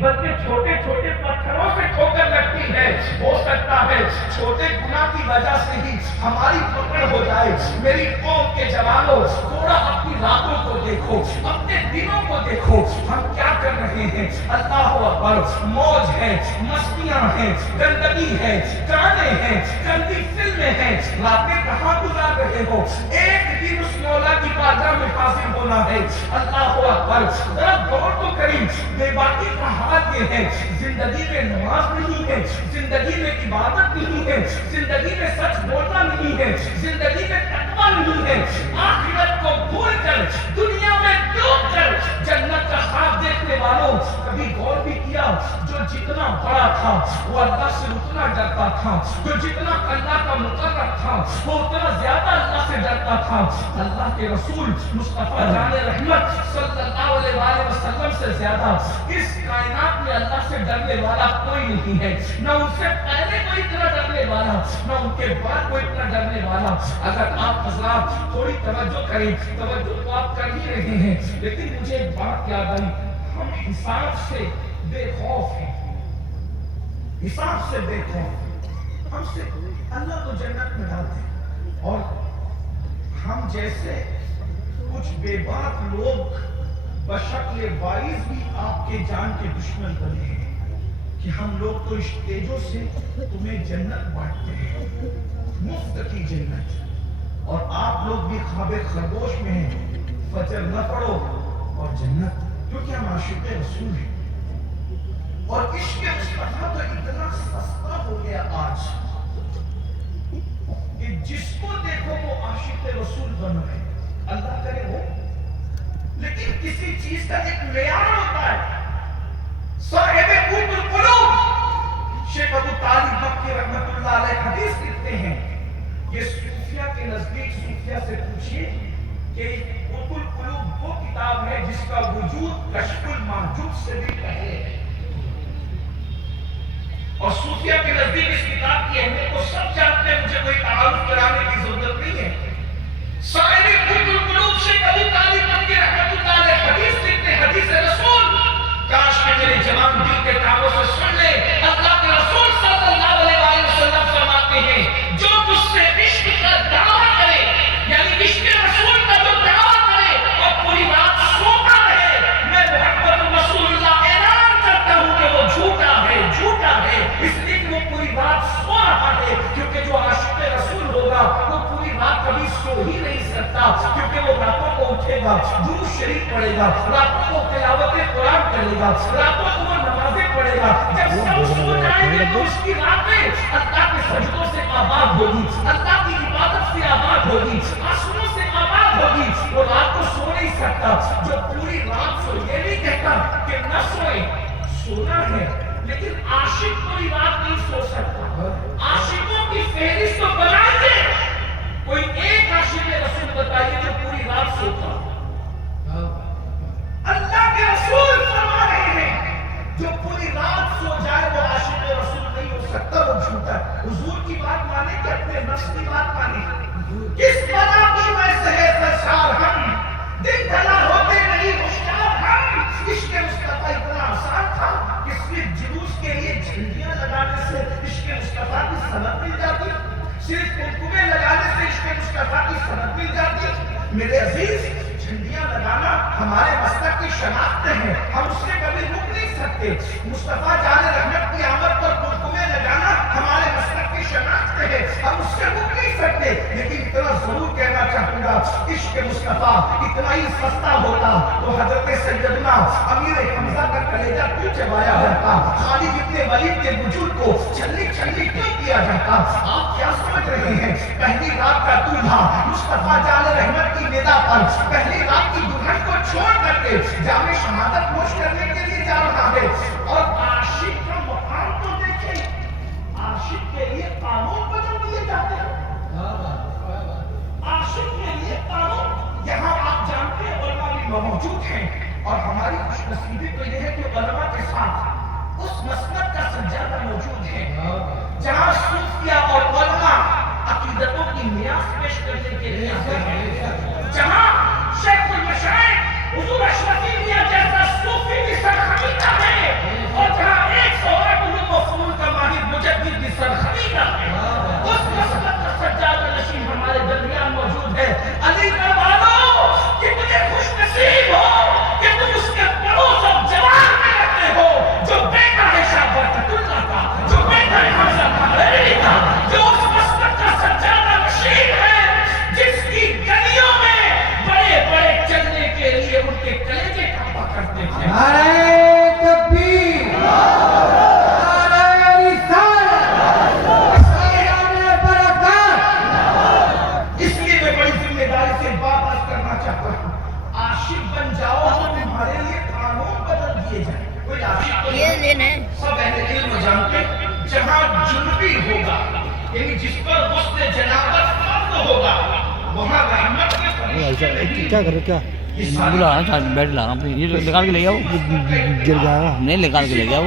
بلکہ چھوٹے چھوٹے پتھروں سے ٹھوکر لگتی ہے. ہو سکتا ہے چھوٹے گناہ کی وجہ سے ہی ہماری پکڑ ہو جائے. میری قوم کے جوانوں تھوڑا اپنی راتوں کو دیکھو, اپنے دنوں کو دیکھو, ہم کیا کر رہے ہیں. اللہ اکبر, موج ہے, مستیاں ہیں, گندگی ہے, گانے ہیں, گندی فلمیں ہیں, راتیں کہاں گزار رہے ہو. ایک دن اس مولا کی بارگاہ میں حاضر ہونا ہے. اللہ اکبر, ذرا غور تو کریں. بے باکی کا حال یہ ہے, زندگی میں نماز نہیں ہے, زندگی میں عبادت نہیں ہے, زندگی میں سچ بولنا نہیں ہے, زندگی میں تقویٰ نہیں ہے. آخرت کو بھول کر دنیا میں ڈوب کر جنت کا خواب دیکھنے والوں, کبھی غور بھی کیا جو جتنا بڑا تھا وہ اللہ سے اتنا ڈرتا تھا, جو جتنا اللہ کا مقرر تھا وہ اتنا زیادہ اللہ سے ڈرتا تھا. اللہ کے رسول مصطفیٰ جان رحمت صلی اللہ علیہ وآلہ وسلم سے زیادہ اس کائنات میں اللہ سے ڈرنے والا کوئی نہیں ہے. نہ ان سے پہلے کوئی اتنا ڈرنے والا, نہ ان کے بعد کوئی اتنا ڈرنے والا. اگر آپ حضرات تھوڑی توجہ کریں, توجہ تو آپ کر ہی رہے ہیں, لیکن مجھے ایک بات یاد آئی. ہم حساب سے بے خوف ہیں, حساب سے بے خوف. ہم سے اللہ تو جنت میں ڈالتے ہیں, اور ہم جیسے کچھ بے باک لوگ بشکل وائز بھی آپ کے جان کے دشمن بنے ہیں کہ ہم لوگ تو اسٹیجوں سے تمہیں جنت بانٹتے ہیں, مفت کی جنت, اور آپ لوگ بھی خواب خرگوش میں ہیں, فجر نہ پڑھو اور جنت, کیونکہ ہم عاشق رسول ہیں. اور عشق مصطفیٰ تو اتنا سستا ہو گیا آج کہ جس کو دیکھو وہ عاشق رسول بن رہے. اللہ کرے ہو, لیکن کسی چیز کا ایک معیار ہوتا ہے. صاحب قوت القلوب شیخ ابو طالب مکی رحمت اللہ علیہ حدیث لکھتے ہیں, یہ صوفیہ کے نزدیک صوفیہ سے پوچھئے کہ قوت القلوب وہ کتاب ہے جس کا وجود کشف المحجوب سے بھی پہلے ہے. اور صوفیہ کے نزدیک اس کتاب کی اہمیت کو سب جانتے ہیں, مجھے کوئی تعارف کرانے کی ضرورت نہیں ہے. صاحب قوت القلوب شیخ ابو طالب مکی رحمت اللہ علیہ حدیث لکھتے ہیں, حدیث رسول, کاش کہ میرے جوان دل کے کانوں سے سن لے. اللہ کے رسول صلی اللہ علیہ وآلہ وسلم فرماتے ہیں, جو مجھ سے عشق کا دعویٰ کرے, یعنی عشق رسول کا جو دعویٰ کرے اور پوری رات سوتا رہے, میں محمد رسول اللہ اعلان کرتا ہوں کہ وہ جھوٹا ہے, جھوٹا ہے. اس لیے کہ وہ پوری رات سو رہا ہے, کیونکہ جو عاشق رسول ہوگا وہ پوری رات کبھی سو ہی نہیں سکتا, کیونکہ وہ راتوں کو اٹھے گا, درود شریف پڑھے گا, راتوں کو تلاوت قرآن کرے گا, راتوں کو وہ نمازیں پڑھے گا. جب سب سو جائیں گے تو اس کی راتیں اللہ کے سجدوں سے آباد ہوگی, اللہ کی عبادت سے آباد ہوگی, آنسوؤں سے آباد ہوگی. وہ رات کو سو نہیں سکتا. جو پوری رات سو, یہ نہیں کہتا کہ نہ سوئے, سونا ہے, لیکن عاشق پوری رات نہیں سو سکتا. عاشقوں کی فہرست تو بنائیے, کوئی ایک عاشق رسول بتائیے جو پوری رات سوتا. اللہ کے رسول فرما رہے ہیں جو پوری رات سو جائے وہ عاشق رسول نہیں ہو سکتا, وہ جھوٹا ہے. حضور کی بات مانے کہ اپنے نفس کی بات مانے. کس بلا کی وجہ ہے سرشار ہم, دن ڈھلا ہوتے نہیں ہوشیار ہم. عشق مصطفیٰ اتنا آسان تھا کہ صرف جلوس کے لیے جھنڈیاں لگانے سے عشق مصطفیٰ کی سند مل جاتی, صرف کنکمے لگانے سے عشق مصطفیٰ کی سند مل جاتی. میرے عزیز, جھنڈیاں لگانا ہمارے مسلک کی شناخت ہے, ہم اس سے کبھی رک نہیں سکتے. مصطفیٰ جان رحمت کی آمد پر کنکمے لگانا ہمارے مسلک کی شناخت ہے, ہم اس سے رک نہیں سکتے. لیکن اتنا ضرور کہنا چاہوں گا, عشق مصطفیٰ اتنا ہی سستا ہوتا تو حضرت سیدنا امیر حمزہ کا کلیجہ کیوں چبایا جاتا, خالد ابن ولید کے وجود کو چھلی چھلی کیوں کیا جاتا. آپ کیا سمجھ رہے ہیں, پہلی رات کا دولہا مصطفیٰ جان رحمت کی ندا پر پہلی رات کی دلہن کو چھوڑ کر کے جامع شہادت نوش کرنے کے لیے جا رہا ہے. اور عاشق کا مقام تو دیکھیں, عاشق کے لیے قانون بدل دیے جاتے ہیں. عاشق کے لیے قانون, یہاں آپ جانتے ہیں علماء بھی موجود ہیں, اور ہماری خوش نصیبی تو یہ ہے کہ علماء کے ساتھ اس مسلک کا سجادہ موجود ہے جہاں صوفیہ اور علماء عقیدتوں کی نیاز پیش کرنے کے لیے آتے ہیں, جہاں شیخ المشائخ حضور اشرفی میاں جیسا صوفی بھی سرخمیتا ہے خواجہ برکت اللہ کا، جو بیٹا حمزہ بحریری کا، جو اس مسلک کا سجادہ نشین ہے، جس کی گلیوں میں بڑے بڑے چلنے کے لیے ان کے کلیجے کعبہ کرتے تھے۔ نعرہ تکبیر، نعرہ رسالت، نعرہ برکات۔ اس لیے میں بڑی ذمہ داری سے بات عرض کرنا چاہتا ہوں، عاشق بن جاؤ تو تمہارے لیے قانون بدل دیے جائیں۔ کوئی عاشق تو نہیں، سب اہل علم جانتے جہاں جنبی ہوگا، یعنی جس پر غسل جنابت فرض ہوگا، وہاں رحمت کے فرشتے کیا کرو کیا بلا بیٹھ لا یہ نکال کے لے جاؤ گر جائے گا نہیں نکال کے لے جاؤ